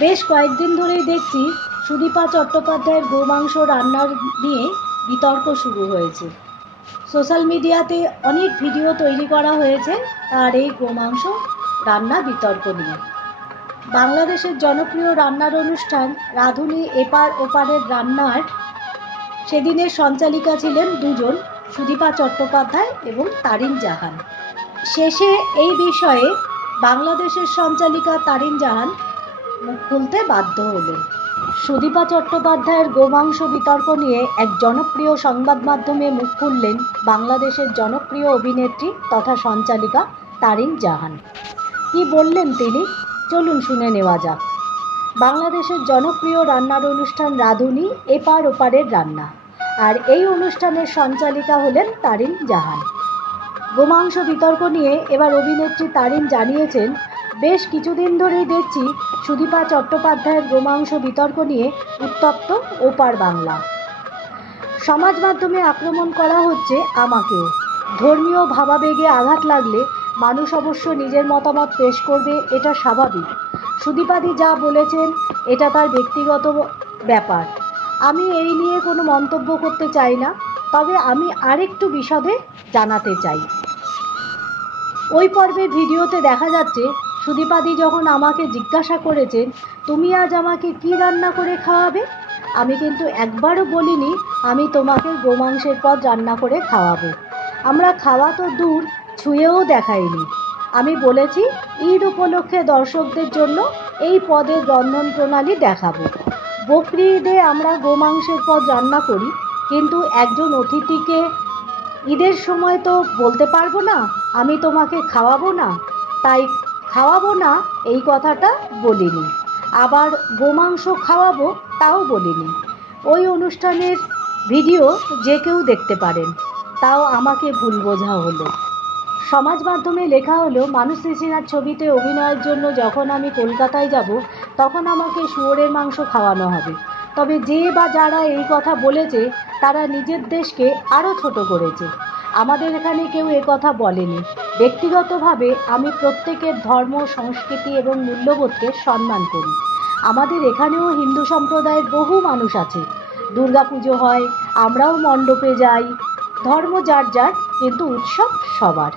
বেশ কয়েকদিন ধরেই দেখছি সুদীপা চট্টোপাধ্যায়ের গোমাংস রান্নার নিয়ে বিতর্ক শুরু হয়েছে। সোশ্যাল মিডিয়াতে অনেক ভিডিও তৈরি করা হয়েছে তার এই গোমাংস রান্না বিতর্ক নিয়ে। বাংলাদেশের জনপ্রিয় রান্নার অনুষ্ঠান রাঁধুনি এপার ওপারের রান্নার সেদিনের সঞ্চালিকা ছিলেন দুজন, সুদীপা চট্টোপাধ্যায় এবং তারিন জাহান। শেষে এই বিষয়ে বাংলাদেশের সঞ্চালিকা তারিন জাহান মুখ খুলতে বাধ্য হলেন। সুদীপা চট্টোপাধ্যায়ের গোমাংস বিতর্ক নিয়ে এক জনপ্রিয় সংবাদ মাধ্যমে মুখ খুললেন বাংলাদেশের জনপ্রিয় অভিনেত্রী তথা সঞ্চালিকা তারিন জাহান। কি বললেন তিনি, চলুন শুনে নেওয়া যাক। বাংলাদেশের জনপ্রিয় রান্নার অনুষ্ঠান রাঁধুনি এপার ওপারের রান্না, আর এই অনুষ্ঠানের সঞ্চালিকা হলেন তারিন জাহান। গোমাংস বিতর্ক নিয়ে এবার অভিনেত্রী তারিন জানিয়েছেন, বেশ কিছুদিন ধরেই দেখছি সুদীপা চট্টোপাধ্যায়ের গোমাংস বিতর্ক নিয়ে উত্তপ্ত ওপার বাংলা। সমাজ মাধ্যমে আক্রমণ করা হচ্ছে আমাকেও। ধর্মীয় ভাবাবেগে আঘাত লাগলে মানুষ অবশ্য নিজের মতামত পেশ করবে, এটা স্বাভাবিক। সুদীপাদি যা বলেছেন এটা তার ব্যক্তিগত ব্যাপার, আমি এই নিয়ে কোনো মন্তব্য করতে চাই না। তবে আমি আরেকটু বিশদে জানাতে চাই। ওই পর্বের ভিডিওতে দেখা যাচ্ছে সুদীপাদি যখন আমাকে জিজ্ঞাসা করেছেন, তুমি আজ আমাকে কি রান্না করে খাওয়াবে, আমি কিন্তু একবারও বলিনি আমি তোমাকে গোমাংসের পদ রান্না করে খাওয়াবো। আমরা খাওয়া তো দূর, ছুঁয়েও দেখাইনি। আমি বলেছি ঈদ উপলক্ষে দর্শকদের জন্য এই পদের রন্ধন প্রণালী দেখাবো। বকরি ঈদে আমরা গোমাংসের পদ রান্না করি, কিন্তু একজন অতিথিকে ঈদের সময় তো বলতে পারবো না আমি তোমাকে খাওয়াবো না, তাই খাওয়াবো না এই কথাটা বলিনি। আবার গোমাংস খাওয়াবো তাও বলিনি। ওই অনুষ্ঠানের ভিডিও যে কেউ দেখতে পারেন, তাও আমাকে ভুল বোঝা হলো। সমাজ মাধ্যমে লেখা হলো, মানুষী সিনহার ছবিতে অভিনয়ের জন্য যখন আমি কলকাতায় যাব তখন আমাকে শুয়োরের মাংস খাওয়ানো হবে। তবে যে বা যারা এই কথা বলেছে তারা নিজের দেশকে আরও ছোট করেছে। আমাদের এখানে কেউ এ কথা বলেনি। ব্যক্তিগতভাবে আমি প্রত্যেকের ধর্ম, সংস্কৃতি এবং মূল্যবোধকে সম্মান করি। আমাদের এখানেও হিন্দু সম্প্রদায়ের বহু মানুষ আছে, দুর্গাপুজো হয়, আমরাও মণ্ডপে যাই। ধর্ম যার যার, কিন্তু উৎসব সবার।